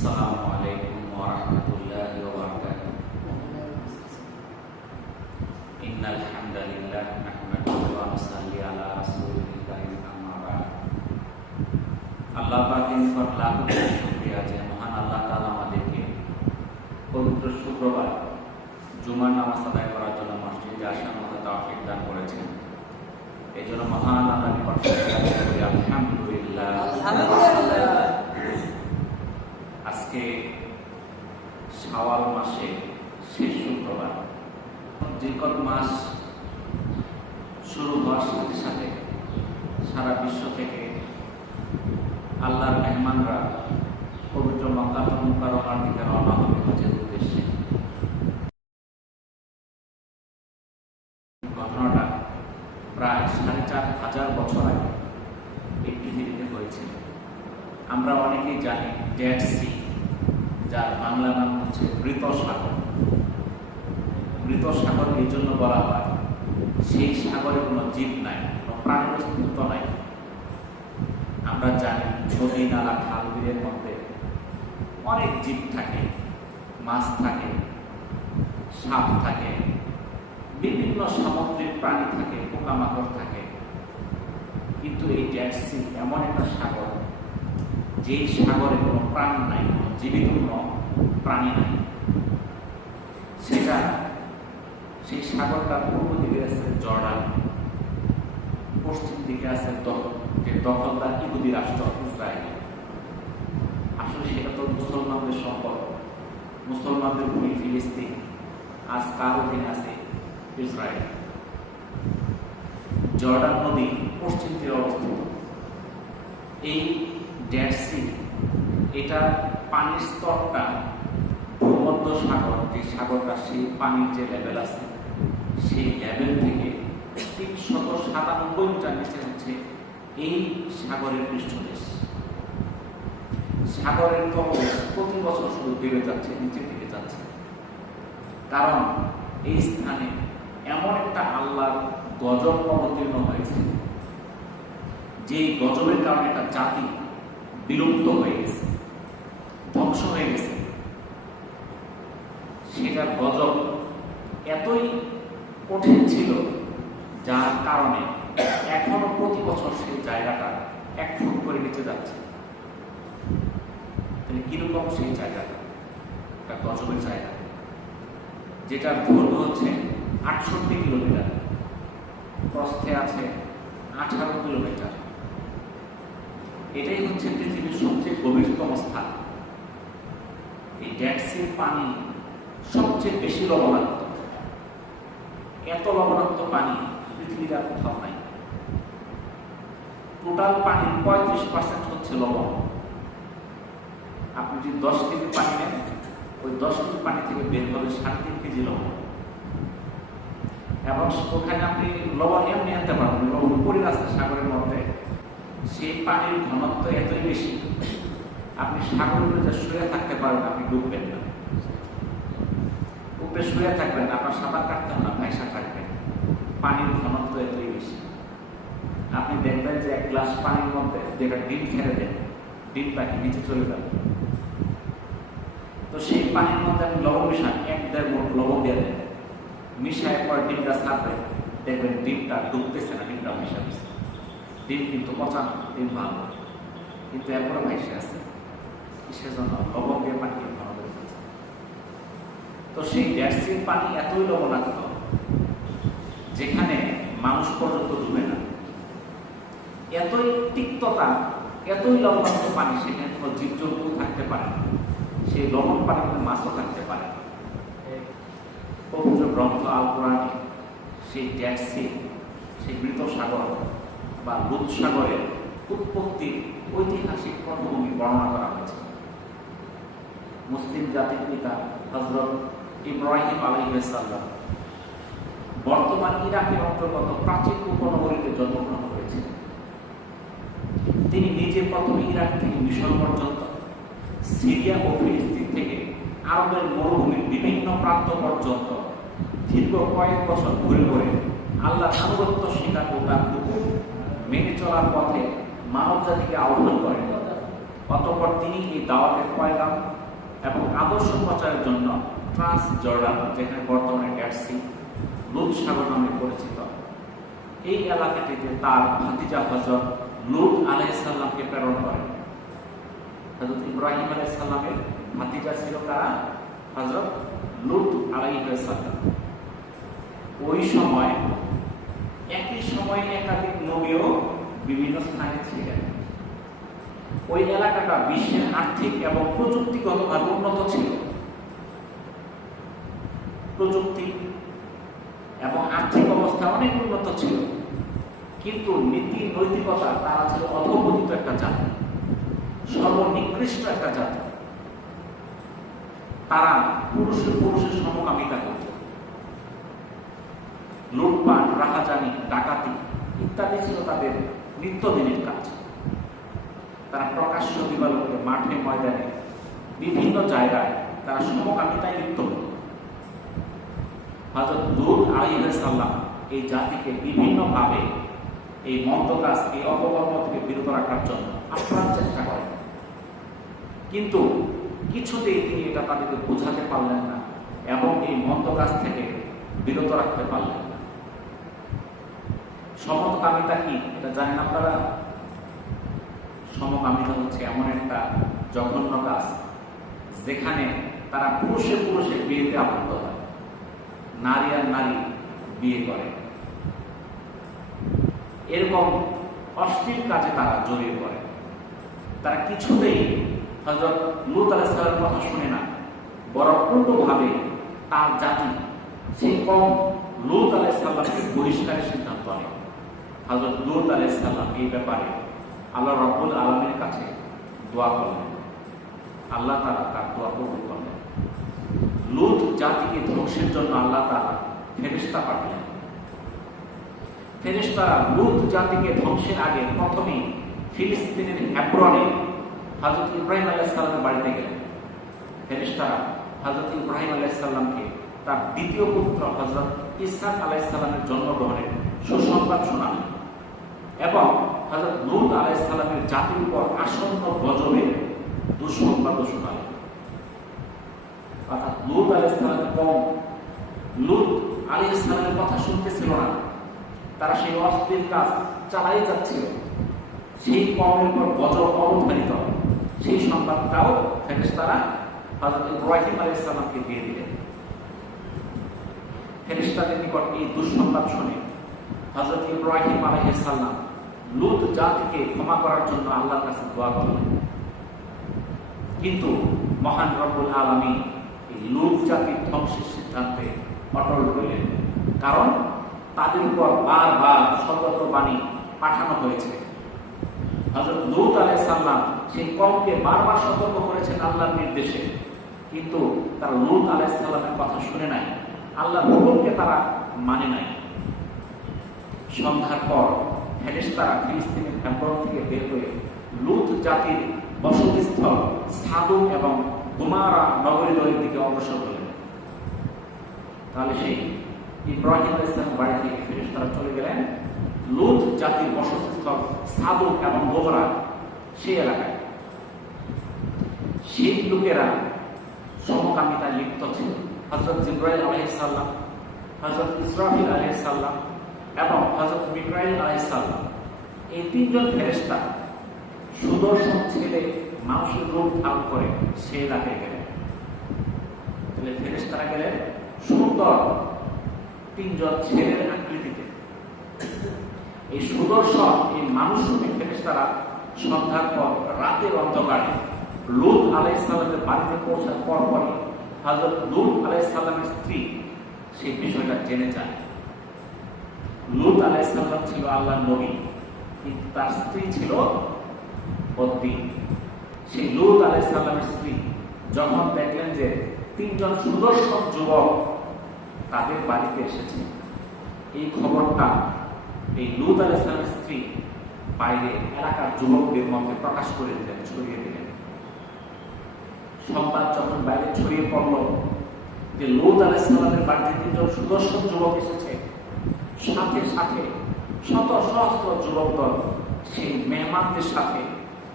আসসালামু আলাইকুম ওয়া রাহমাতুল্লাহি ওয়া বারাকাতুহু। ইন্নাল হামদালিল্লাহ নাহমাদুহু ওয়া নুসাল্লি আলা রাসূলিল কারীম, আম্মা বা'দ। আল্লাহ পাকের নিকট লাখ কোটি শুকরিয়া যে মহান আল্লাহ তাআলা আমাদেরকে পবিত্র শুক্রবার জুমার নামাজ আদায় করার জন্য মসজিদে আসার মতো তৌফিক দান করেছেন। এই জন্য মহান আল্লাহর নিকট শুকরিয়া করি, আলহামদুলিল্লাহ। আজকে শাওয়াল মাসে শেষ শুক্রবার। জিলকদ মাস শুরু হওয়ার সাথে সাথে সারা বিশ্ব থেকে আল্লাহর মেহমানরা পবিত্র মক্কাতুল মুকাররমার দিকে রওনা হবে হজের উদ্দেশ্যে। ঘটনাটা প্রায় ৪,৫০০ বছর আগে এই পৃথিবীতে হয়েছিল। আমরা অনেকেই জানি ডেড সি, যার বাংলা নাম হচ্ছে মৃত সাগর। মৃত সাগর এই জন্য বলা হয়, সেই সাগরে কোনো জীব নাই, কোনো প্রাণীর অস্তিত্ব নাই। আমরা জানি নদী নালা খাল বিলের মধ্যে অনেক জীব থাকে, মাছ থাকে, সাপ থাকে, বিভিন্ন সামুদ্রিক প্রাণী থাকে, পোকামাকড় থাকে। কিন্তু এই ডেড সি এমন একটা সাগর, যেই সাগরে কোনো প্রাণ নাই, কোনো জীবিত কোনো প্রাণী নাই। সেই সাগরটার পূর্ব দিকে আছে জর্ডান, পশ্চিম দিকে আছে যে দখলদার ইহুদি রাষ্ট্র ইসরায়েল। আসলে সেটা তো মুসলমানদের সম্পদ, মুসলমানদের ভূমি ফিলিস্তিন, আজ কার অধীনে আছে? ইসরায়েল। জর্ডান নদী পশ্চিম তীরে অবস্থিত। এই ডেড সি, এটা পানির স্তরটা ভূমধ্য সাগর, যে সাগরটা সেই পানির যে লেভেল আছে, সেই লেভেল থেকে ৩৯৭ মিটার নিচে হচ্ছে এই সাগরের পৃষ্ঠদেশ। সাগরের তলদেশ প্রতি বছর শুধু বেড়ে যাচ্ছে, নিচের দিকে যাচ্ছে। কারণ এই স্থানে এমন একটা আল্লাহর গজব অবতীর্ণ হয়েছে, যে গজবের কারণে একটা জাতি বিলুপ্ত হয়ে গেছে, ধ্বংস হয়ে গেছে। সেটার গজব এতই কঠিন ছিল, যার কারণে এখনো প্রতি বছর সেই জায়গাটা ১ ফুট করে নিচে যাচ্ছে। কিরকম সেই জায়গাটা? একটা গজবের জায়গা, যেটার দৈর্ঘ্য হচ্ছে ৬৮ কিলোমিটার, প্রস্থে আছে ১৮ কিলোমিটার। এটাই হচ্ছে পৃথিবীর সবচেয়ে গভীরতম স্থান। এই ডেড সির পানি সবচেয়ে বেশি লবণাক্ত। এত লবণাক্ত পানি পৃথিবীর আর কোথাও নাই। টোটাল পানির ৩৫% হচ্ছে লবণ। আপনি যদি ১০ কেজি পানি নেন, ওই ১০ কেজি পানি থেকে বের হবে ৩.৫ কেজি লবণ। এবং ওখানে আপনি লবণ এমনি আনতে পারবেন, লবণ পড়ে আছে সাগরের মধ্যে। সেই পানির ঘনত্ব এতই বেশি, আপনি সাগরের উপরে শুয়ে থাকতে পারবেন, আপনি ডুববেন না। উপরে শুয়ে থাকবেন, আপনার সাঁতার কাটতে না, ভাইসা থাকবেন। পানির ঘনত্ব এতই বেশি। আপনি দেখবেন যে ১ গ্লাস পানির মধ্যে যেটা ডিম ছেড়ে দেন, ডিম পাখি নিচে চলে যাবে। তো সেই পানির মধ্যে আপনি লবণ মিশান, ১-১.৫ মুঠ লবণ দিয়ে দেন, মিশায় পর ডিমটা ছাড়বেন, দেখবেন ডিমটা ডুবতেছে না, ডিমটা মিশা গেছে। ডিম কিন্তু পচা না, ডিম ভালো, কিন্তু এরপরে ভাইসে আছে। কিসের জন্য? লবণ দিয়ে পানি ঘন করে ফেলছে। তো সেই ডেড সির পানি এতই লবণাক্ত, যেখানে মানুষ পর্যন্ত ডুবে না। এতই তিক্ততা, এতই লবণাক্ত পানি, সেখানে কোনো জীবজন্তু থাকতে পারে না। সেই লবণ পানিতে মাছও থাকতে পারে। পবিত্র গ্রন্থ আল কোরআনে সেই ডেড সি, সেই মৃত সাগর বা লুত সাগরের উৎপত্তির ঐতিহাসিক পটভূমি বর্ণনা করা হয়েছে। মুসলিম জাতির পিতা হযরত ইব্রাহিম আলাইহিস সালাম বর্তমান ইরাকের অন্তর্গত প্রাচীন উপনগরীতে জন্মগ্রহণ করেছিলেন। তিনি নিজে প্রথমে ইরাক থেকে মিশর পর্যন্ত, সিরিয়া ও ফিলিস্তিন থেকে আরবের মরুভূমির বিভিন্ন প্রান্ত পর্যন্ত দীর্ঘ কয়েক বছর ঘুরে ঘুরে আল্লাহর আনুগত্য স্বীকার ও তার হুকুম মেনে চলার পথে মানব জাতিকে আহ্বান করেন। অতঃপর তিনি এই দাওয়াতের পয়গাম এবং আদর্শ প্রচারের জন্য ট্রান্স জর্ডান, যেখানে বর্তমানে ডেড সি, লুত সাগর নামে পরিচিত, এই এলাকাটিতে তার ভাতিজা হযরত লূত আলাইহিস সালামকে প্রেরণ করেন। হযরত ইব্রাহিম আলাইহিস সালামের ভাতিজা ছিল তারা হযরত লূত আলাইহিস সালাম। ওই সময় একই সময়ে একাধিক নবীও বিভিন্ন স্থানে ছিলেন। ওই এলাকাটা বিশ্বের আর্থিক এবং প্রযুক্তিগতভাবে উন্নত ছিল। প্রযুক্তি এবং আর্থিক অবস্থা অনেক উন্নত ছিল, কিন্তু নীতি নৈতিকতা তারা ছিল অধঃপতিত একটা জাতি, সর্বনিকৃষ্ট একটা জাতি। তারা পুরুষের সমকামিতা করত, লুটপাট, রাহাজানি, ডাকাতি ইত্যাদি ছিল তাদের নিত্যদিনের কাজ। তারা প্রকাশ্য দিবালোকে, মাঠে ময়দানে, বিভিন্ন জায়গায় তারা সমকামিতায় লিপ্ত হত। হযরত লূত আলাইহিস সালাম এই জাতিকে বিভিন্নভাবে এই মন্দ কাজ, এই অপকর্ম থেকে বিরত রাখার জন্য আপ্রাণ চেষ্টা করেন, কিন্তু কিছুতেই তিনি এটা তাদেরকে বোঝাতে পারলেন না এবং এই মন্দ কাজ থেকে বিরত রাখতে পারলেন না। সমকামিতা কি এটা জানেন আপনারা? সমকামিতা হচ্ছে এমন একটা জঘন্য কাজ যেখানে তারা পুরুষে বিয়েতে আবদ্ধ হয়, নারী আর নারী বিয়ে করে, এরকম অশ্লীল কাজে তারা জড়িয়ে পড়ে। তারা কিছুতেই হযরত লূত আলাইহিস সালামের কথা শুনে না, বরং উল্টোভাবে তার জাতি, সেই কওম লূত আলাইহিস সালামকে বহিষ্কারের সিদ্ধান্ত নেয়। হযরত লূত আলাইহিস সালাম এই ব্যাপারে আল্লাহ রাব্বুল আলামিনের কাছে দোয়া করলেন। আল্লাহ তাআলা তার দোয়া কবুল করলেন। লূত জাতিকে ধ্বংসের জন্য আল্লাহ তাআলা ফেরেশতা পাঠালেন। ফেরেশতারা লূত জাতিকে ধ্বংসের আগে প্রথমেই ফিলিস্তিনের হেব্রনে হযরত ইব্রাহিম আলাইহিস সালামের বাড়িতে গেলেন। ফেরেশতারা হযরত ইব্রাহিম আলাইহিস সালামকে তার দ্বিতীয় পুত্র হযরত ইসহাক আলাইহিস সালামের জন্মগ্রহণের সুসংবাদ শোনালেন এবং হযরত লূত আলাইহিস সালামের জাতির উপর আসন্ন গজবের দুঃসংবাদও শোনালেন। অর্থাৎ লূত আলাইহিস সালামের কওম লূত আলাইহিস সালামের কথা শুনতেছিল না, তারা সেই অশ্লীল কাজ চালাই যাচ্ছিল। সেই কওমের উপর গজব অবধারিত, সেই সংবাদটাও ফেরেশতারা হযরত ইব্রাহিম আলাইহিস সালামকে দিয়ে দিলেন। ফেরেশতাদের নিকট এই দুঃসংবাদ শুনে হযরত ইব্রাহিম আলাইহিস সালাম লূত জাতিকে ক্ষমা করার জন্য আল্লাহর কাছে দোয়া করলেন, কিন্তু মহান রব্বুল আলামিন এই লূত জাতির ধ্বংসের সিদ্ধান্তে অটল রইলেন, কারণ তাদের উপর বারবার সতর্কবাণী পাঠানো হয়েছে। হযরত লূত আলাইহিস সালাম সেই কওমকে বারবার সতর্ক করেছেন আল্লাহর নির্দেশে, কিন্তু তারা লূত আলাইহিস সালামের কথা শুনে নাই, আল্লাহর হুকুমকে তারা মানে নাই। সন্ধ্যার পর ফেরেশতারা ফিলিস্তিনের হেব্রন থেকে বের হয়ে লূত জাতির বসতিস্থল সাদুম এবং গুমারা নগরীর দিকে অগ্রসর হলেন। তাহলে সেই ইব্রাহিম আলাইহিস সালামের বাড়ি থেকে ফেরেশতারা চলে গেলেন লূত জাতির বসতিস্থল সাদুম এবং গোমরা, সেই এলাকায়। সেই লোকেরা সমকামিতায় লিপ্ত ছিল। হযরত জিবরাইল আলাইহিস সালাম, হযরত ইসরাফিল আলাইহিস সালাম এবং হযরত মিকাইল আলাইহিস সালাম, এই তিনজন ফেরেশতা সুদর্শন ছেলে মানুষের রূপ ধারণ করে সেই এলাকায় গেলেন। তাহলে ফেরেশতারা গেলেন সুন্দর তিনজন ছেলের আকৃতিতে। এই সুদর্শন এই মানুষরূপী ফেরেশতারা সন্ধ্যার পর রাতের অন্ধকারে লূত আলাইহিস সালামের বাড়িতে পৌঁছার পরপরই হযরত লূত আলাইহিস সালামের স্ত্রী সেই বিষয়টা জেনে যায়। লূত আলাইহিস সালাম ছিল আল্লাহর নবী, কিন্তু তার স্ত্রী ছিল বদ্বী। সেই লূত আলাইহিস সালামের স্ত্রী যখন দেখলেন যে তিনজন সুদর্শন যুবক তাদের বাড়িতে এসেছে, এই খবরটা এই লূত আলাইহিস সালামের স্ত্রী বাইরে এলাকার যুবকদের মধ্যে প্রকাশ করে দিলেন, ছড়িয়ে দিলেন। সংবাদ যখন বাইরে ছড়িয়ে পড়ল যে লূত আলাইহিস সালামের বাড়িতে তিনজন সুদর্শন যুবক এসেছে, সাথে সাথে শত সহস্র যুবক দল সেই মেহমানদের সাথে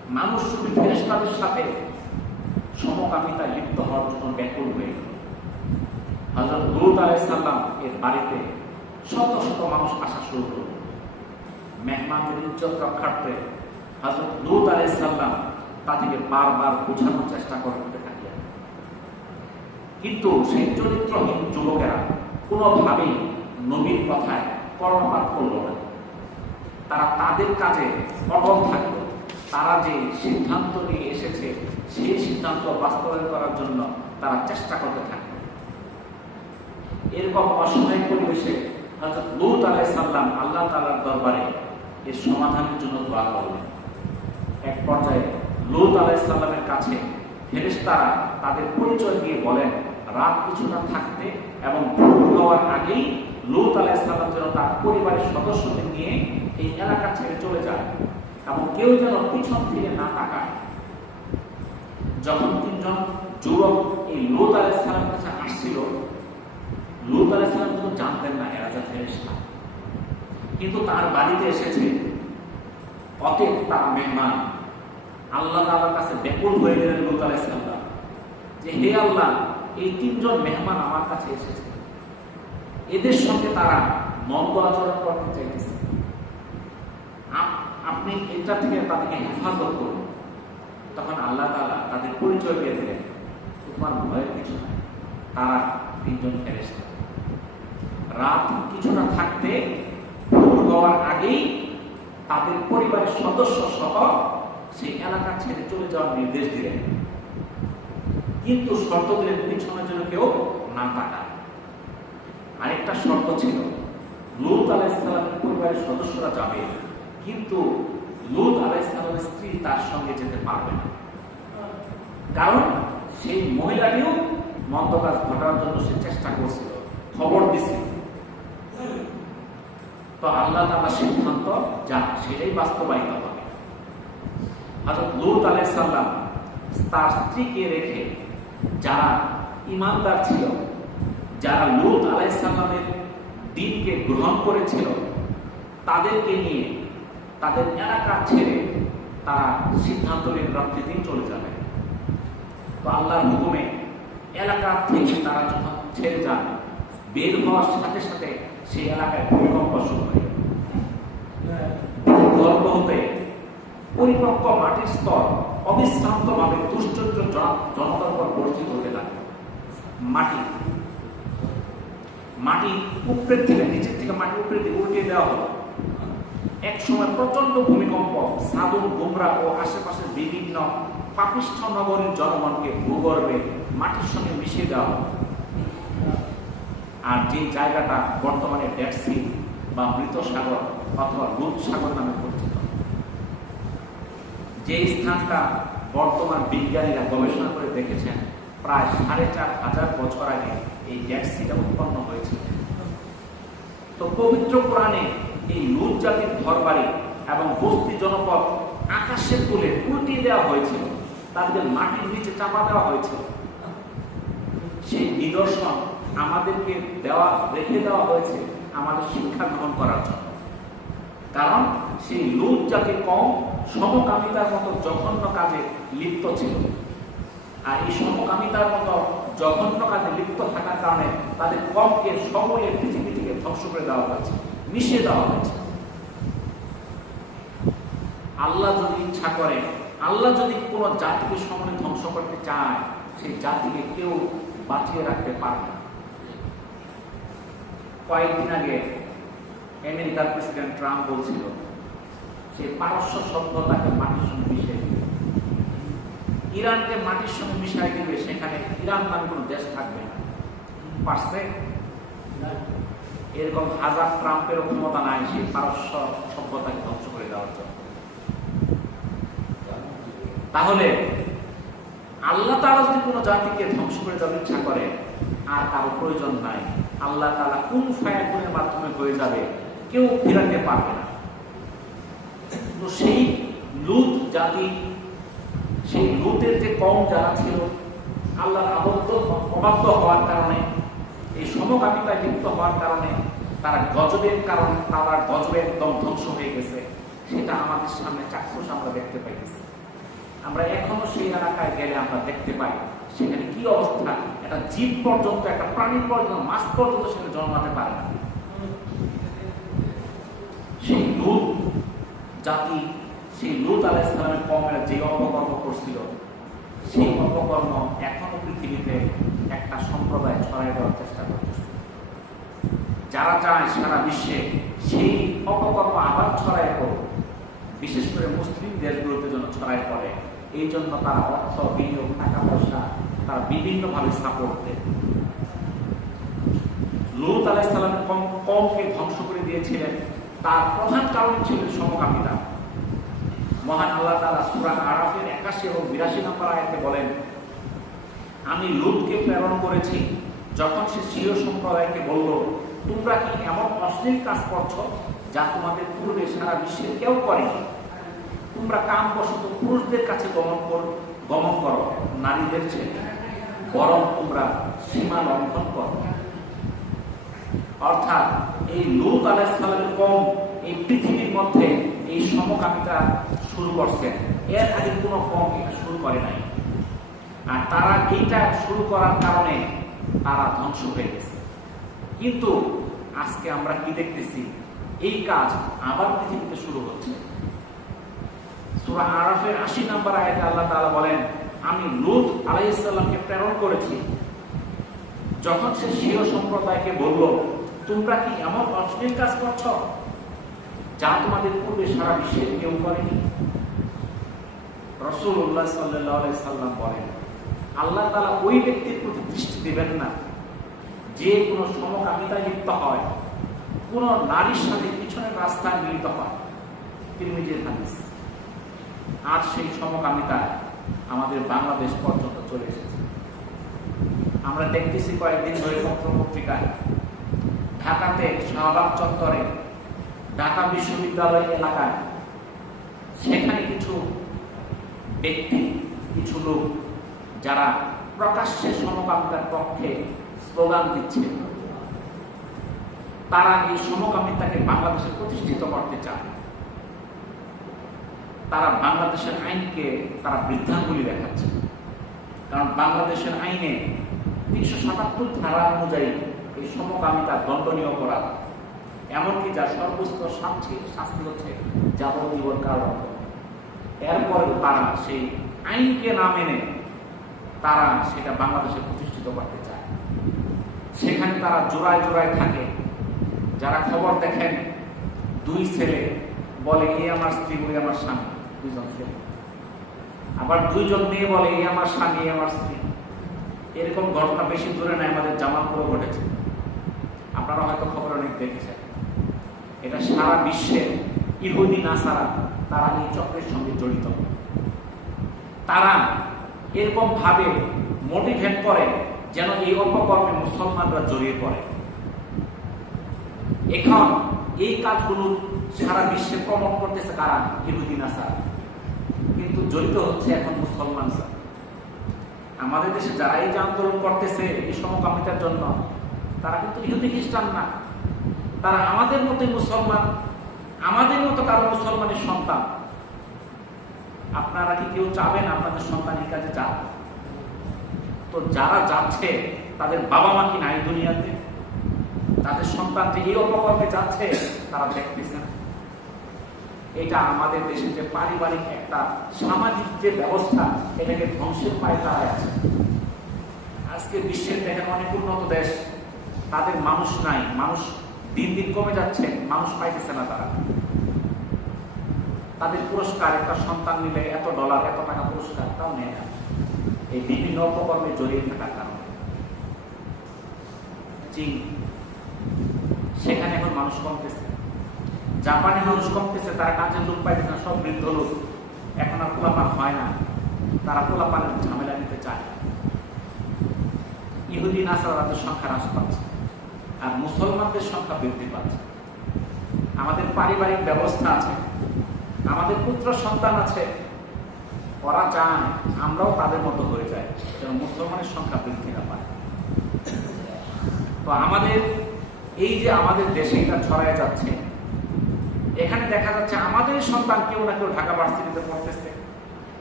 মানুষ শুধু ফেরেশতাদের সাথে সমকামিতায় লিপ্ত হওয়ার জন্য ব্যাকুল হয়ে গেল। হযরত লূত আলাইহিস সালাম এর বাড়িতে শত শত মানুষ আসা শুরু করল। মেহমানদের ইজ্জত রক্ষার্থে হযরত লূত আলাইহিস সালাম তাদেরকে বারবার বোঝানোর চেষ্টা করতে থাকলেন, কিন্তু সেই চরিত্রহীন যুবকেরা কোনোভাবেই নবীর কথায় কর্ণপাত করল না। তারা তাদের কাজে অটল থাকলো। তারা যে সিদ্ধান্ত নিয়ে এসেছে সেই সিদ্ধান্ত বাস্তবায়ন করার জন্য তারা চেষ্টা করতে থাকলো। এরকম অসহায় পরিবেশে হযরত লূত আলাইহিস সালাম আল্লাহ তাআলার দরবারে এর সমাধানের জন্য দোয়া করলেন। এক পর্যায়ে লূত আলাইহিস সালামের কাছে ফেরেশতারা তাদের পরিচয় দিয়ে বলেন, রাত কিছুটা থাকতে এবং ভোর হওয়ার আগেই লূত আলাইহিস সালাম যেন তার পরিবারের সদস্যদের নিয়ে এই এলাকা ছেড়ে চলে যায় এবং কেউ যেন পিছন ফিরে না তাকায়। যখন তিনজন যুবক এই লূত আলাইহিস সালামের কাছে আসছিল, লূত আলাইহিস সালাম তো জানতেন না এরা যে ফেরেশতা, কিন্তু তার বাড়িতে এসেছে, অতএব তার মেহমান। আল্লাহ তাআলার কাছে ব্যাকুল হয়ে গেলেন লূত আলাইহিস সালাম যে, হে আল্লাহ, এই তিনজন মেহমান আমার কাছে এসেছে, এদের সঙ্গে তারা মন্দ আচরণ করতে চাইতেছে, আপনি এটা থেকে তাদেরকে হেফাজত করুন। তখন আল্লাহ তাআলা তাদের পরিচয় দিয়ে দিলেন, তোমার ভয়ের কিছু নাই, তারা তিনজন ফেরেশতা। রাত কিছুটা থাকতে ভোর হওয়ার আগেই তাদের পরিবারের সদস্য সহ সেই এলাকা ছেড়ে চলে যাওয়ার নির্দেশ দিলেন, কিন্তু শর্ত দিলেন পিছনের জন্য কেউ না তাকায়। আরেকটা শর্ত ছিল, লূত আলাইহিস সালামের পরিবারের সদস্যরা যাবে, কিন্তু লূত আলাইহিস সালামের স্ত্রী তার সঙ্গে যেতে পারবে না, কারণ সেই মহিলাটিও মন্দ কাজ ঘটানোর জন্য সে চেষ্টা করছিল, খবর দিছিল। তো আল্লাহ তাআলা সিদ্ধান্ত যা সেটাই বাস্তবায়িত হবে। হযরত লূত আলাইহিস সালাম তার স্ত্রীকে রেখে যারা ঈমানদার ছিল, যারা লূত আলাইহিস সালামের দ্বীনকে গ্রহণ করেছিল, তাদেরকে নিয়ে তাদের এলাকা ছেড়ে তারা সিদ্ধান্ত নিয়ে রাত্রিদিন চলে যাবে। তো আল্লাহর হুকুমে এলাকা থেকে তারা যখন ছেড়ে যান, বের হওয়ার সাথে সাথে সেই এলাকায় ভূমিকম্প শুরু হয়। গর্ভ হতে পরিপক্ক মাটির স্তর অবিশ্রান্ত ভাবে দুশ্চরিত্র জনতার উপর বর্ষিত হতে লাগে। মাটি উপরের থেকে, নিচের থেকে মাটি উপরের দিকে উল্টিয়ে দেওয়া হলো। এক সময় প্রচন্ড ভূমিকম্প সাদুম, গুমরা ও আশেপাশের বিভিন্ন পাপিষ্ঠ নগরীর জনগণকে ভূগর্ভে মাটির সঙ্গে মিশিয়ে দেওয়া হলো। আর যে জায়গাটা বর্তমানে ডেড সি বা মৃত সাগর অথবা লুত সাগর নামে পরিচিত, যে স্থানটা বর্তমান বিজ্ঞানীরা গবেষণা করে দেখেছেন প্রায় ৪,৫০০ বছর আগে এই ডেড সিটা উৎপন্ন হয়েছিল। তো পবিত্র কোরআনে এই লুত জাতির ঘরবাড়ি এবং বস্তি জনপদ আকাশের তুলে উল্টিয়ে দেওয়া হয়েছিল, তাদের মাটির নিচে চাপা দেওয়া হয়েছিল। সেই নিদর্শন আমাদেরকে রেখে দেওয়া হয়েছে আমাদের শিক্ষা গ্রহণ করার জন্য। কারণ সেই লুত জাতির কওম সমকামিতার মতো জঘন্য কাজে লিপ্ত ছিল, আর এই সমকামিতার মতো জঘন্য কাজে লিপ্ত থাকার কারণে তাদের কমকে সমূলে পৃথিবী থেকে ধ্বংস করে দেওয়া হয়েছে, মিশিয়ে দেওয়া হয়েছে। আল্লাহ যদি ইচ্ছা করে, আল্লাহ যদি কোনো জাতিকে সমূলে ধ্বংস করতে চায়, সেই জাতিকে কেউ বাঁচিয়ে রাখতে পারে না। কয়েকদিন আগে আমেরিকার প্রেসিডেন্ট ট্রাম্প বলছিল সে পারস্য সভ্যতাকে মাটির সঙ্গে মিশিয়ে দিবে, ইরানকে মাটির সঙ্গে মিশিয়ে দিবে, সেখানে ইরান নামে কোনো দেশ থাকবে না। পারছে? এরকম হাজার ট্রাম্পের ক্ষমতা নাই সেই পারস্য সভ্যতাকে ধ্বংস করে দেওয়ার জন্য। তাহলে আল্লাহ তাআলা যদি কোনো জাতিকে ধ্বংস করে দেওয়ার ইচ্ছা করে, আর কারো প্রয়োজন নাই, আল্লাহ তাআলা কোন ফায়াকুনের মাধ্যমে হয়ে যাবে, কেউ ফেরাতে পারবে না। তো সেই লুত জাতি, সেই লুতের যে কওম যারা ছিল, আল্লাহর অবাধ্য হওয়ার কারণে, এই সমকামিতায় লিপ্ত হওয়ার কারণে তারা গজবের কারণে তারা গজবে একদম ধ্বংস হয়ে গেছে। সেটা আমাদের সামনে চাক্ষুষ আমরা দেখতে পাইতেছি। আমরা এখনো সেই এলাকায় গেলে আমরা দেখতে পাই সেখানে কি অবস্থা, একটা জীব পর্যন্ত, একটা প্রাণী পর্যন্ত, মাছ পর্যন্ত সেখানে জন্মাতে পারে না। সেই লূত জাতি, সেই লূত আলাইহিস সালামের কওমের যে অপকর্ম করছিল, সেই অপকর্ম এখনো পৃথিবীতে একটা সম্প্রদায় ছড়াই দেওয়ার চেষ্টা করতেছে। যারা চায় সারা বিশ্বে সেই অপকর্ম আবার ছড়াই পড়ে, বিশেষ করে মুসলিম দেশগুলোতে যেন ছড়াই পড়ে, এই জন্য তারা অর্থ বিনিয়োগ, টাকা পয়সা তারা বিভিন্নভাবে সাপোর্ট দেয়। লূত আলাইহিস সালামের কওমকে ধ্বংস করে দিয়েছিলেন, তার প্রধান কারণ ছিল সমকামিতা। মহান আল্লাহ তাআলা সূরা আরাফের 81 এবং 82 নম্বর আয়াতে বলেন, আমি লূতকে প্রেরণ করেছি যখন সে স্বীয় সম্প্রদায়কে বলল, তোমরা কি এমন অশ্লীল কাজ করছো যা তোমাদের পূর্বে সারা বিশ্বের কেউ করেনি? তোমরা কামবশত পুরুষদের কাছে গমন করো নারীদের চেয়ে, বরং তোমরা সীমা লঙ্ঘন করো। অর্থাৎ এই লূত আলাইহিস সালামের কওম এই পৃথিবীর মধ্যে এই সমকামিতা শুরু করছে, এর আগে কোনো কওম এটা শুরু করে নাই। আর তারা এইটা শুরু করার কারণে তারা ধ্বংস হয়ে গেছে। কিন্তু আজকে আমরা কি দেখতেছি, এই কাজ আবার পৃথিবীতে শুরু হচ্ছে। সূরা আরাফের 80 নম্বর আয়াতে আল্লাহ তাআলা বলেন, আমি লূত আলাইহিস সালামকে প্রেরণ করেছি যখন সে স্বীয় সম্প্রদায়কে বলল, তোমরা কি এমন অশ্লীল কাজ করছো যা তোমাদের পূর্বে সারা বিশ্বের কেউ করেনি? রাসূলুল্লাহ সাল্লাল্লাহু আলাইহি সাল্লাম বলেন, আল্লাহ তাআলা ওই ব্যক্তির প্রতি দৃষ্টি দেবেন না যে কোনো সমকামিতায় লিপ্ত হয়, কোন নারীর সাথে পিছনের রাস্তায় মিলিত হয়। তিরমিজির হাদিস। আজ সেই সমকামিতা আমাদের বাংলাদেশ পর্যন্ত চলে এসেছে। আমরা দেখতেছি কয়েকদিন ধরে পত্র-পত্রিকায় ঢাকাতে শাহবাগ চত্বরে, ঢাকা বিশ্ববিদ্যালয় এলাকায়, সেখানে কিছু ব্যক্তি, কিছু লোক যারা প্রকাশ্যে সমকামিতার পক্ষে স্লোগান দিচ্ছে, তারা এই সমকামিতাকে বাংলাদেশে প্রতিষ্ঠিত করতে চায়। তারা বাংলাদেশের আইনকে তারা বৃদ্ধাঙ্গুলি দেখাচ্ছে। কারণ বাংলাদেশের আইনে ৩৭৭ ধারা অনুযায়ী এই সমকামিতা দণ্ডনীয় অপরাধ, এমনকি যার সর্বোচ্চ শাস্তি হচ্ছে যাবজ্জীবন কারাদণ্ড। এরপরে তারা সেই আইনকে না মেনে তারা সেটা বাংলাদেশে প্রতিষ্ঠিত করতে চায়। সেখানে তারা জোড়ায় জোড়ায় থাকে। যারা খবর দেখেন, দুই ছেলে বলে এই আমার স্ত্রী, ওই আমার স্বামী, দুইজন ছেলে। আবার দুইজন মেয়ে বলে এই আমার স্বামী, এই আমার স্ত্রী। এরকম ঘটনা বেশি দূরে নাই, আমাদের জামালপুরে ঘটেছে। আপনারা হয়তো খবর অনেক দেখেছেন। এটা সারা বিশ্বে ইহুদি নাসারা তারা এই চক্রের সঙ্গে জড়িত। তারা এরকম ভাবে মোটিভেট করে যেন এই অপকর্মে মুসলমানরা জড়িয়ে পড়ে। এখন এই কাজগুলো সারা বিশ্বে প্রমোট করতেছে কারা? ইহুদি নাসারা। কিন্তু জড়িত হচ্ছে এখন মুসলমানরা। আমাদের দেশে যারা এই যে আন্দোলন করতেছে এই সমকামিতার জন্য, তারা কিন্তু ইহুদি খ্রিস্টান না, তারা আমাদের মতোই মুসলমান, আমাদের মতো কারো মুসলমানের সন্তান। আপনারা কি কেউ চাবেন আপনাদের সন্তান এই কাজে যাক? তো যারা যাচ্ছে তাদের বাবা মা কি নাই দুনিয়াতে? তাদের সন্তান যে এই অপকর্মে যাচ্ছে তারা দেখতেছে না। এটা আমাদের দেশে যে পারিবারিক একটা সামাজিক যে ব্যবস্থা, এটাকে ধ্বংসের পায়ে দাঁড়ায় আছে। আজকে বিশ্বের দেখেন অনেক উন্নত দেশ, তাদের মানুষ নাই, মানুষ দিন দিন কমে যাচ্ছে, মানুষ পাইতেছে না। তারা তাদের পুরস্কার, একটা সন্তান নিলে এত ডলার, এত টাকা পুরস্কার, তাও নেয় না, এই বিভিন্ন অপকর্মে জড়িয়ে থাকার কারণে। চীন, সেখানে এখন মানুষ কমতেছে। জাপানে মানুষ কমতেছে, তারা কাজের লোক পাইতেছে না, সব বৃদ্ধ লোক। এখন আর পোলাপান হয় না, তারা পোলাপানের ঝামেলা নিতে চায়। ইহুদি নাসারাদের সংখ্যা হ্রাস পাচ্ছে আর মুসলমানদের সংখ্যা বৃদ্ধি পাচ্ছে। আমাদের পারিবারিক ব্যবস্থা আছে, আমাদের পুত্র সন্তান আছে, ওরা চায় আমরাও তাদের মতো হয়ে যায়, যেন মুসলমানের সংখ্যা বৃদ্ধি না পায়। তো আমাদের এই যে আমাদের দেশে এটা ছড়ায় যাচ্ছে, এখানে দেখা যাচ্ছে আমাদের সন্তান কেউ না কেউ ঢাকা ভার্সিটিতে পড়তেছে,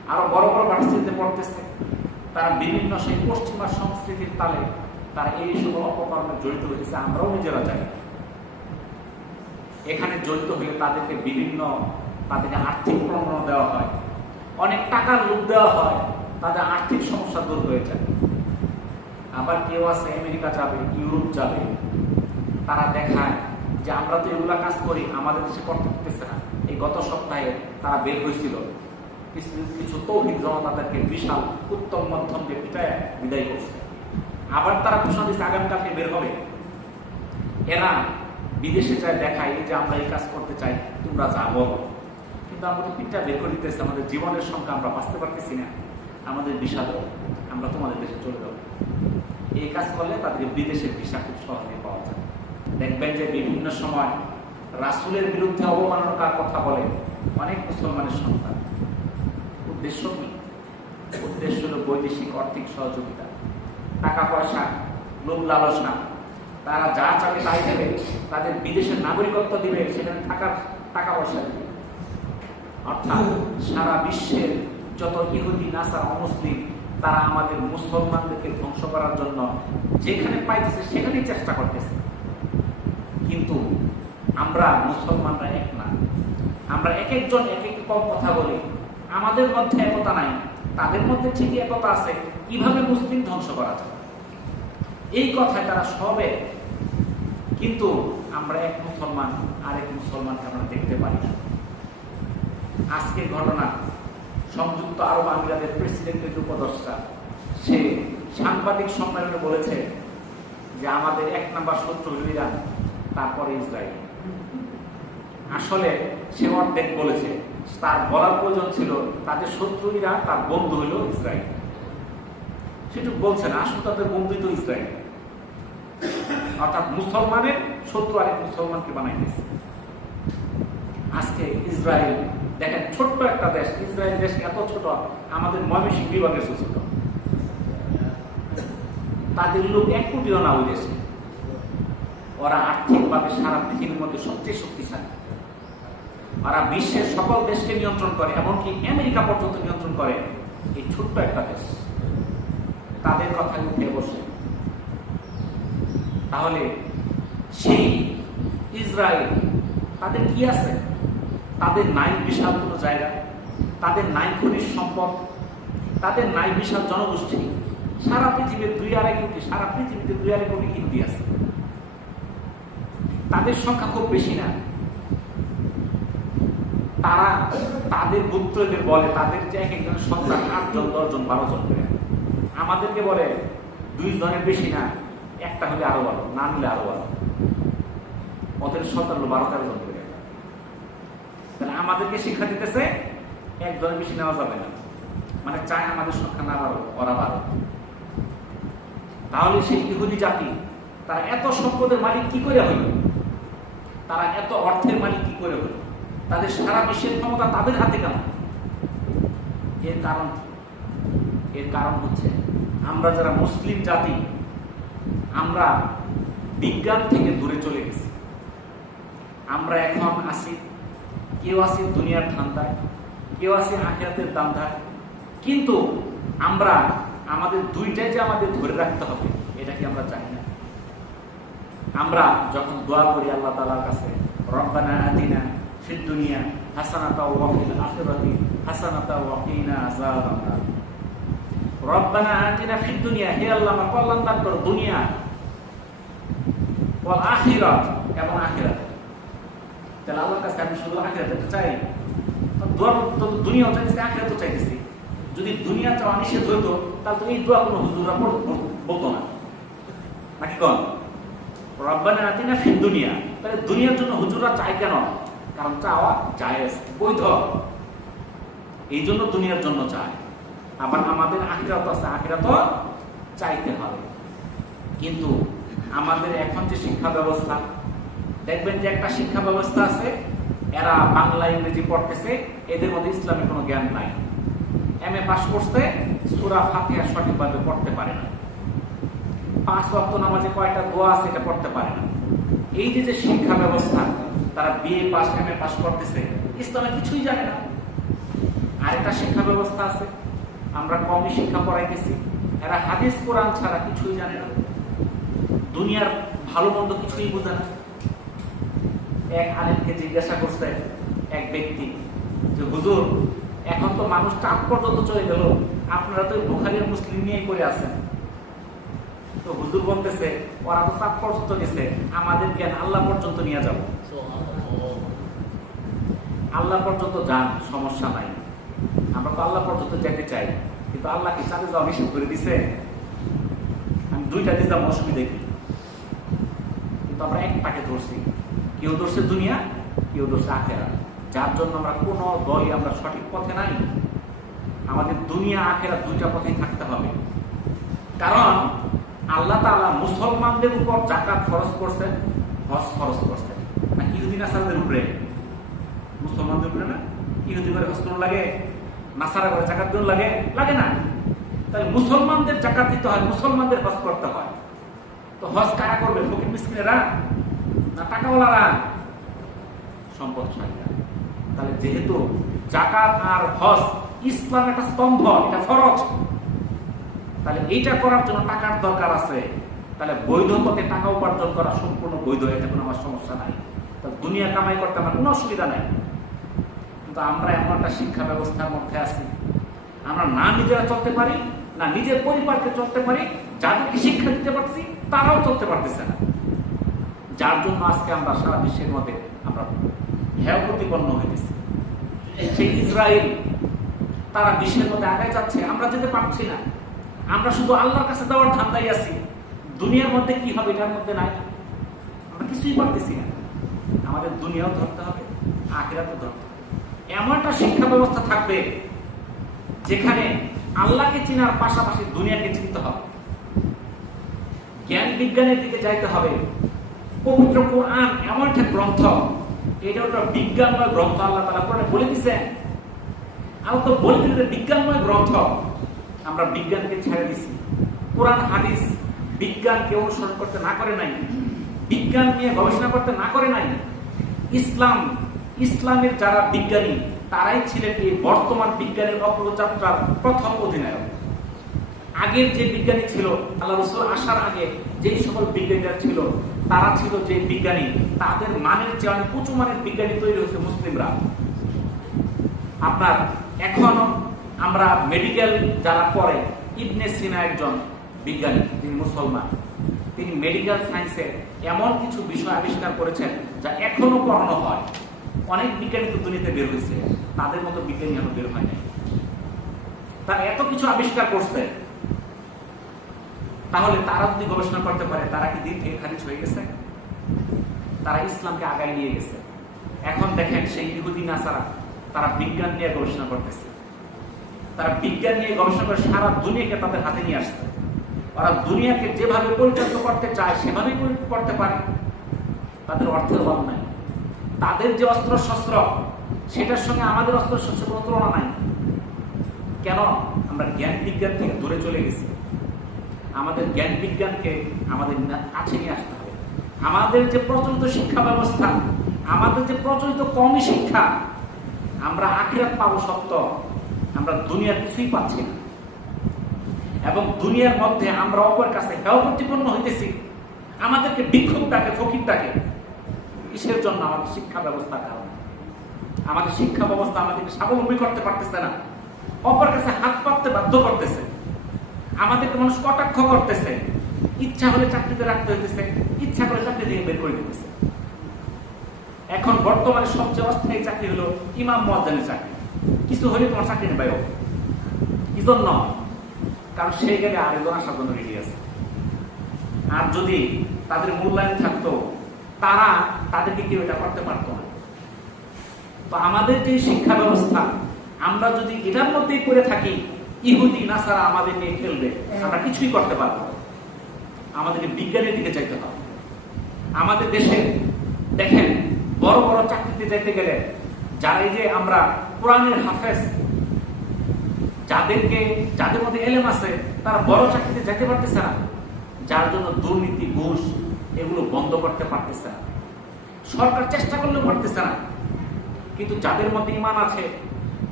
আরো বড় বড় ভার্সিটিতে পড়তেছে, তারা বিভিন্ন সেই পশ্চিমা সংস্কৃতির তালে তারা এই সকল অপকর্মে জড়িত হয়েছে। আমরাও নিজেরা চাই এখানে জড়িত হলে তাদেরকে তাদেরকে আর্থিক প্রণোদনা দেওয়া হয়, অনেক টাকার লোভ দেওয়া হয়, তাদের আর্থিক সমস্যা দূর হয়ে যায়। আবার কেউ আছে আমেরিকা যাবে, ইউরোপ যাবে, তারা দেখায় যে আমরা তো এগুলা কাজ করি, আমাদের দেশে করতে পারতেছে না। এই গত সপ্তাহে তারা বের হয়েছিল, কিছু তৌহিদ জনতাদেরকে বিশাল উত্তম মধ্যম দিয়ে পিটায় বিদায় করছে। আবার তারা ঘোষণা দিচ্ছে আগামীকালকে বের হবে। এরা বিদেশে যায় দেখায় যে আমরা এই কাজ করতে চাই, তোমরা যা বলো, কিন্তু আমাদের পিঠটা বের করে দিতেছে, আমাদের জীবনের সংখ্যা আমরা বাঁচতে পারতেছি না, আমাদের ভিসা দাও, আমরা তোমাদের দেশে চলে যাবো। এই কাজ করলে তাদেরকে বিদেশের ভিসা খুব সহজে পাওয়া যায়। দেখবেন যে বিভিন্ন সময় রাসূলের বিরুদ্ধে অবমাননার কথা বলে অনেক মুসলমানের সন্তান। উদ্দেশ্য কি? উদ্দেশ্য হল বৈদেশিক আর্থিক সহযোগিতা, টাকা পয়সা, লোভ লালসা। তারা যা চাবে তাই দেবে, তাদের বিদেশের নাগরিকত্ব দিবে, সেখানে থাকার টাকা পয়সা দিবে। অর্থাৎ সারা বিশ্বের যত ইহুদি নাসারা অমুসলিম তারা আমাদের মুসলমানদেরকে ধ্বংস করার জন্য যেখানে পাইতেছে সেখানেই চেষ্টা করতেছে। কিন্তু আমরা মুসলমানরা এক না, আমরা এক একজন এক এক রকম কথা বলি, আমাদের মধ্যে একতা নাই, তাদের মধ্যে ঠিকই একতা আছে। কিভাবে মুসলিম ধ্বংস করা যায় এই কথায় তারা সবে, কিন্তু আমরা এক মুসলমান আরেক মুসলমানকে আমরা দেখতে পারি না। আজকে ঘটনা, সংযুক্ত আরব আমিরাতের প্রেসিডেন্টের উপদেষ্টা সে সাংবাদিক সম্মেলনে বলেছে যে আমাদের এক নাম্বার শত্রু হল ইরান, তারপরে ইসরায়েল। আসলে সে অর্ধেক বলেছে, তার বলার প্রয়োজন ছিল তাদের শত্রু ইরান, তার বন্ধু হলো ইসরায়েল। সেটুকু বলছে না, আসলে তাদের বন্ধুই তো ইসরায়েল। অর্থাৎ মুসলমানের শত্রু আরেক মুসলমানকে বানাইতেছে। আজকে ইসরায়েল দেখেন, ছোট্ট একটা দেশ, ইসরায়েল দেশ এত ছোট, আমাদের ময়মনসিংহ বিভাগের ছোট, তাদের লোক 1 কোটিও না ওই দেশে। ওরা আর্থিকভাবে সারা পৃথিবীর মধ্যে সবচেয়ে শক্তিশালী। ওরা বিশ্বের সকল দেশকে নিয়ন্ত্রণ করে, এমনকি আমেরিকা পর্যন্ত নিয়ন্ত্রণ করে। এই ছোট্ট একটা দেশ তাদের কথায় উঠে বসে। তাহলে সেই ইসরায়েল, তাদের কি আছে? তাদের নাই বিশাল কোনো জায়গা, তাদের নাই খনিজ সম্পদ, তাদের নাই বিশাল জনগোষ্ঠী। সারা পৃথিবীর 2-2.5 কোটি, সারা পৃথিবীতে 2-2.5 কোটি হিন্দু আছে। তাদের সংখ্যা খুব বেশি না। তারা তাদের গোত্রদের বলে, তাদের যে এক একজনের সন্তান 8 জন 10 জন 12 জন করে। আমাদেরকে বলে 2 জনের বেশি না, একটা হলে আরো ভালো, না নিলে আরো ভালো। ওদের সন্তান হলো 12-13 জন করে। তাহলে আমাদেরকে শিক্ষা দিতেছে 1 জনের বেশি নেওয়া যাবে না, মানে চায় আমাদের সংখ্যা না বাড়ো, ওরা বাড়ো। তাহলে সেই ইহুদি জাতি তারা এত সম্পদের মালিক কি করে হইল? তারা এত অর্থের মালিক কি করে হইল? তাদের সারা বিশ্বের ক্ষমতা তাদের হাতে কেন? এর কারণ হচ্ছে আমরা যারা মুসলিম জাতি, আমরা বিজ্ঞান থেকে দূরে চলে গেছি। আমরা এখন আছি, কেউ আছে দুনিয়ার ধান্দায়, কেউ আছে আখিরাতের ধান্দায়। কিন্তু আমরা আমাদের দুইটাই যে আমাদের ধরে রাখতে হবে, এটা কি আমরা চাই না? আমরা যখন দোয়া করি আল্লাহ তাআলার কাছে, রব্বানা আতিনা ফিদ দুনিয়া হাসানাতাও ওয়া ফিল আখিরাতি হাসানাতাও ওয়া কিনা আযাবান নার। রব্বানা আতিনা ফিদ দুনিয়া, হে আল্লাহ আমাকে কল্যাণ দান করো দুনিয়া, ওয়াল আখিরাত, এবং আখিরাত। তাহলে আল্লাহর কাছে আমি শুধু আখিরাতটা চাই, দোয়া তো দুনিয়াও চাইতেছি, আখিরাতও চাইতেছি। যদি দুনিয়া চাওয়া নিষেধ হইতো তাহলে তো এই দোয়া কোনো হুজুররা বলতো না, নাকি কোন? রব্বানা আতিনা ফিদ দুনিয়া, তাহলে দুনিয়ার জন্য হুজুররা চায় কেন? কারণ চাওয়া জায়েজ, বৈধ, এই জন্য দুনিয়ার জন্য চায়। আবার আমাদের আখিরাত আছে, আখিরাত চাইতে হবে। কিন্তু আমাদের এখন যে শিক্ষা ব্যবস্থা, দেখবেন যে একটা শিক্ষা ব্যবস্থা আছে, এরা বাংলা ইংরেজি পড়তেছে, এদের মধ্যে ইসলামের কোনো জ্ঞান নাই। MA পাস করতে সূরা ফাতিহা সঠিকভাবে পড়তে পারে না, 5 ওয়াক্ত নামাজে কয়টা দোয়া আছে এটা পড়তে পারে না। এই যে শিক্ষা ব্যবস্থা, তারা BA পাস MA পাস করতেছে, ইসলামের কিছুই জানে না। আরেকটা শিক্ষা ব্যবস্থা আছে, আমরা কমই শিক্ষা পড়াইতেছি, এরা হাদিস কোরআন ছাড়া কিছুই জানে না, দুনিয়ার ভালো মন্দ কিছুই বোঝে না। এক আলেমকে জিজ্ঞাসা করছে এক ব্যক্তি যে হুজুর, এখন তো মানুষ চাঁদ পর্যন্ত চলে গেল, আপনারা তো বুখারী আর মুসলিম নিয়েই করে আছেন। তো হুজুর বলতেছে ওরা তো চাঁদ পর্যন্ত গেছে, আমাদের জ্ঞান আল্লাহ পর্যন্ত নিয়ে যাব। আল্লাহ পর্যন্ত যান, সমস্যা নাই, আমরা তো আল্লাহ পর্যন্ত যেতে চাই, কিন্তু আল্লাহ কি চাঁদে যাওয়া নিষেধ করে দিছে? আমি দুইটা দিতাম, অসুবিধা কি? কিন্তু আমরা একটাকে ধরছি, কেউ ধরছে দুনিয়া, কেউ ধরছে আখেরাত, যার জন্য আমরা কোনো দলই আমরা সঠিক পথে নাই। আমাদের দুনিয়া আখেরাত দুইটা পথেই থাকতে হবে। কারণ আল্লাহ তাআলা মুসলমানদের উপর যাকাত ফরজ করছেন, হজ ফরজ করছেন না ইহুদি নাসারাদের উপরে? মুসলমানদের উপরে না? ইহুদি করে হজ করুন লাগে, নাসারা করে যাকাত দিন লাগে? লাগে না। তাহলে মুসলমানদের যাকাত দিতে হয়, মুসলমানদের হজ করতে হয়। তো হজ কারা করবে? ফকির মিসকিনেরা না টাকাওয়ালারা? সম্পদশালীরা। তাহলে যেহেতু যাকাত আর হজ ইসলামের একটা স্তম্ভ, এটা ফরজ, তাহলে এইটা করার জন্য টাকার দরকার আছে। তাহলে বৈধ পথে টাকা উপার্জন করা সম্পূর্ণ বৈধ, এটা কোনো আমার সমস্যা নাই। দুনিয়া কামাই করতে আমার কোনো অসুবিধা নাই। কিন্তু আমরা এমন একটা শিক্ষা ব্যবস্থার মধ্যে আছি, আমরা না নিজেরা চলতে পারি, না নিজের পরিবারকে চলতে পারি, যাদেরকে শিক্ষা দিতে পারছি তারাও চলতে পারতেছে না। যার জন্য আজকে আমরা সারা বিশ্বের মধ্যে আমরা হেয় প্রতিপন্ন হইতেছি। সেই ইসরায়েল, তারা বিশ্বের মধ্যে আগায় যাচ্ছে, আমরা যেতে পারছি না। আমরা শুধু আল্লাহর কাছে যাওয়ার ধান্দায় আছি, দুনিয়ার মধ্যে কি হবে এটার মধ্যে নাই। আমরা কিছুই পারতেছি না। আমাদের দুনিয়াও ধরতে হবে, আখিরাতও ধরতে হবে। এমন একটা শিক্ষা ব্যবস্থা থাকবে যেখানে আল্লাহকে চিনার পাশাপাশি দুনিয়াকে চিনতে হবে, জ্ঞান বিজ্ঞানের দিকে যাইতে হবে। পবিত্র কোরআন এমন একটা গ্রন্থ, এটা একটা বিজ্ঞানময় গ্রন্থ। আল্লাহ তাআলা কোরআনে বলে দিয়েছেন, আর তো বলে দিলে বিজ্ঞানময় গ্রন্থ। আমরা বিজ্ঞানকে ছেড়ে দিছি, কোরআন হাদিস বিজ্ঞানকে অনুসরণ করতে না করে নাই, বিজ্ঞান নিয়ে গবেষণা করতে না করে নাই। ইসলামের যারা বিজ্ঞানী, তারাই ছিলেন এই বর্তমান বিজ্ঞানের অগ্রযাত্রার প্রথম অধিনায়ক। আগের যে বিজ্ঞানী ছিল, আল্লাহ রাসূল আসার আগে যেই সকল বিজ্ঞানীরা ছিল, তারা ছিল যে বিজ্ঞানী, তাদের মানের চেয়ে অনেক উঁচু মানের বিজ্ঞানী তৈরি হয়েছে মুসলিমরা। আপনার এখনো আমরা মেডিকেল যারা পড়ে, ইবনে সিনা একজন বিজ্ঞানী, তিনি মুসলমান, তিনি মেডিকেল সায়েন্সে এমন কিছু বিষয় আবিষ্কার করেছেন যা এখনো পড়ানো হয়। অনেক বিজ্ঞানী তো দুনিয়াতে বের হয়েছে, তাদের মতো বিজ্ঞানী এখনো বের হয় নাই। তারা এত কিছু আবিষ্কার করছে, তাহলে তারা যদি গবেষণা করতে পারে, তারা কি দিন থেকে খারিজ হয়ে গেছে? তারা ইসলামকে আগায় নিয়ে গেছে। এখন দেখেন সেই ইহুদি নাসারা, তারা বিজ্ঞান নিয়ে গবেষণা করতেছে। তারা বিজ্ঞান নিয়ে গবেষণা করে সারা দুনিয়াকে তাদের হাতে নিয়ে আসছে। ওরা দুনিয়াকে যেভাবে পরিচালিত করতে চায় সেভাবেই করতে পারে। তাদের অর্থের অভাব নাই। তাদের যে অস্ত্র শস্ত্র, সেটার সঙ্গে আমাদের অস্ত্র শস্ত্রের কোনো তুলনা নাই। কেন? আমরা জ্ঞান বিজ্ঞান থেকে দূরে চলে গেছি। আমাদের জ্ঞান বিজ্ঞানকে আমাদের কাছে নিয়ে আসতে হবে। আমাদের যে প্রচলিত শিক্ষা ব্যবস্থা, আমাদের যে প্রচলিত কমই শিক্ষা, আমরা আখিরাত পাবো সত্য, আমরা দুনিয়ার কিছুই পাচ্ছি না। এবং দুনিয়ার মধ্যে আমরা অপরের কাছে হেয় প্রতিপন্ন হইতেছি। আমাদেরকে বিক্ষোভ ডাকে, ফকির ডাকে, কিসের জন্য? আমাদের শিক্ষা ব্যবস্থার কারণে। আমাদের শিক্ষা ব্যবস্থা আমাদেরকে স্বাবলম্বী করতে পারতেছে না, অপরের কাছে হাত পাততে বাধ্য করতেছে, আমাদেরকে মানুষ কটাক্ষ করতেছে। ইচ্ছা হলে চাকরিতে রাখতে হইতেছে, ইচ্ছা করে চাকরি থেকে বের করে দিতেছে। এখন বর্তমানে সবচেয়ে অস্থায়ী চাকরি হলো ইমাম মুয়াজ্জিনের চাকরি। কিছু হলে তোমার চাকরি নেই, কি জন্য? কারণ সে গেলে আরেকজন আসার জন্য রেডি আছে। আর যদি তাদের মূল্যায়ন থাকতো, তারা তাদেরকে কেউ এটা করতে পারতো না। তো আমাদের যে শিক্ষা ব্যবস্থা, আমরা যদি এটার মধ্যেই করে থাকি, ইহুদি নাসারা আমাদের নিয়ে খেলবে, আমরা কিছুই করতে পারবো না। আমাদেরকে বিজ্ঞানের দিকে যাইতে হবে। আমাদের দেশে দেখেন, বড় বড় চাকরিতে যেতে গেলে যারা, এই যে আমরা কোরআনের হাফেজ, যাদের মধ্যে এলেম আছে, তারা বড় চাকরিতে যেতে পারতেছে না। যার জন্য দুর্নীতি, ঘুষ এগুলো বন্ধ করতে পারতেছে না। সরকার চেষ্টা করলেও পারতেছে না। কিন্তু যাদের মধ্যে ঈমান আছে,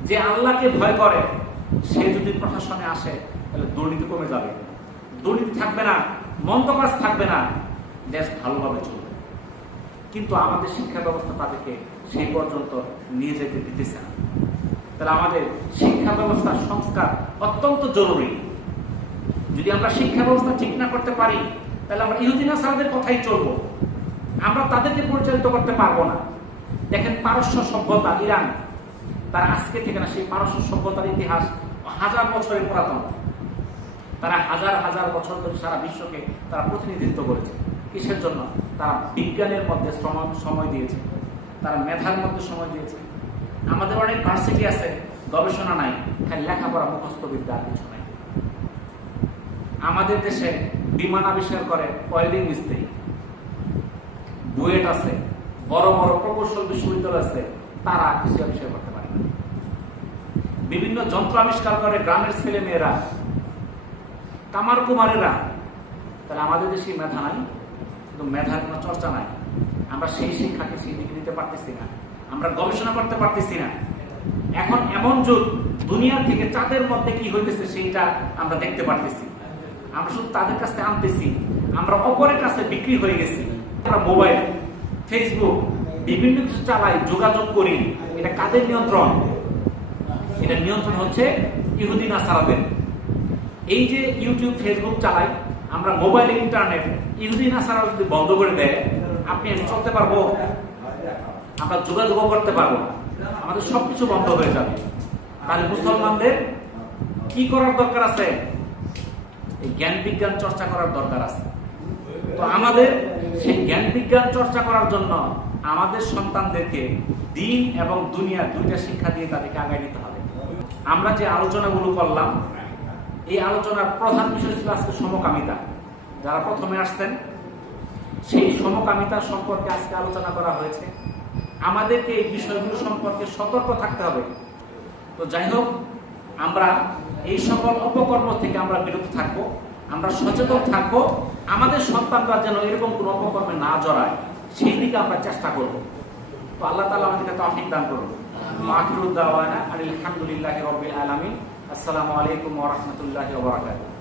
যে আল্লাহকে ভয় করে সে যদি প্রশাসনে আসে তাহলে দুর্নীতি কমে যাবে, দুর্নীতি থাকবে না, মন্দ কাজ থাকবে না, দেশ ভালোভাবে চলবে। কিন্তু আমাদের শিক্ষা ব্যবস্থা তাদেরকে সেই পর্যন্ত নিয়ে যেতে দিতেছে না। তাহলে আমাদের শিক্ষা ব্যবস্থার সংস্কার অত্যন্ত জরুরি। যদি আমরা শিক্ষা ব্যবস্থা ঠিক না করতে পারি তাহলে আমরা ইহুদি নাসারাদের কথাই চলবো, আমরা তাদেরকে পরিচালিত করতে পারবো না। দেখেন পারস্য সভ্যতা, ইরান, তারা আজকে থেকে না, সেই পারস্য সভ্যতার ইতিহাস হাজার বছরের পুরাতন। তারা হাজার হাজার বছর ধরে সারা বিশ্বকে তারা প্রতিনিধিত্ব করেছে। কিসের জন্য? তারা বিজ্ঞানের মধ্যে সময় দিয়েছে, তারা মেধার মধ্যে সময় দিয়েছে। আমাদের অনেক ভার্সিটি আছে, গবেষণা নাই, খালি লেখাপড়া, মুখস্থ বিদ্যা, আর কিছু নাই। আমাদের দেশে বিমান আবিষ্কার করে ওয়েল্ডিং মিস্ত্রি, বুয়েট আছে, বড় বড় প্রকৌশল বিশ্ববিদ্যালয় আছে, তারা কিছু আবিষ্কার করতে পারে না। বিভিন্ন যন্ত্র আবিষ্কার করে গ্রামের ছেলে মেয়েরা, কামার কুমারেরা। তাহলে আমাদের দেশে মেধা নাই, কিন্তু মেধার কোনো চর্চা নাই। আমরা সেই শিক্ষাকে সেই দিকে দিতে পারতেছি না, আমরা গবেষণা করতে পারতেছি না। এখন এমন যুগ, দুনিয়া থেকে চাঁদের মধ্যে কি হইতেছে সেইটা আমরা দেখতে পারতেছি। আমরা শুধু তাদের কাছে আনতেছি, আমরা অপরের কাছে বিক্রি হয়ে গেছি। আমরা মোবাইল, ফেসবুক, বিভিন্ন কিছু চালাই, যোগাযোগ করি। এটা কাদের নিয়ন্ত্রণ? এটা নিয়ন্ত্রণ হচ্ছে ইহুদি নাসারাদের। এই যে ইউটিউব, ফেসবুক চালাই, আমরা মোবাইল, ইন্টারনেট, ইহুদি নাসারা যদি বন্ধ করে দেয়, আপনি আমি চলতে পারবো? আমরা যোগাযোগ করতে পারবো? আমাদের সবকিছু বন্ধ হয়ে যাবে। তাহলে মুসলমানদের কি করার দরকার আছে? এই জ্ঞান বিজ্ঞান চর্চা করার দরকার আছে। তো আমাদের সেই জ্ঞান বিজ্ঞান চর্চা করার জন্য আমাদের সন্তানদেরকে দিন এবং দুনিয়া দুইটা শিক্ষা দিয়ে তাদেরকে আগায় নিতে হবে। আমরা যে আলোচনাগুলো করলাম, এই আলোচনার প্রধান বিষয় ছিল আজকে সমকামিতা। যারা প্রথমে আসছেন, সেই সমকামিতা সম্পর্কে আজকে আলোচনা করা হয়েছে। আমাদেরকে এই বিষয়গুলো সম্পর্কে সতর্ক থাকতে হবে। তো যাই হোক, আমরা এই সকল অপকর্ম থেকে আমরা বিরত থাকবো, আমরা সচেতন থাকবো, আমাদের সন্তানরা যেন এরকম কোনো অপকর্মে না জড়ায় সেই দিকে আমরা চেষ্টা করব। তো আল্লাহ তাআলা আমাদেরকে তৌফিক দান করুন। আখিরুদ দাওয়ানা আলহামদুলিল্লাহি রাব্বিল আলামিন। আসসালামু আলাইকুম ওয়া রাহমাতুল্লাহি ওয়া বারাকাতুহু।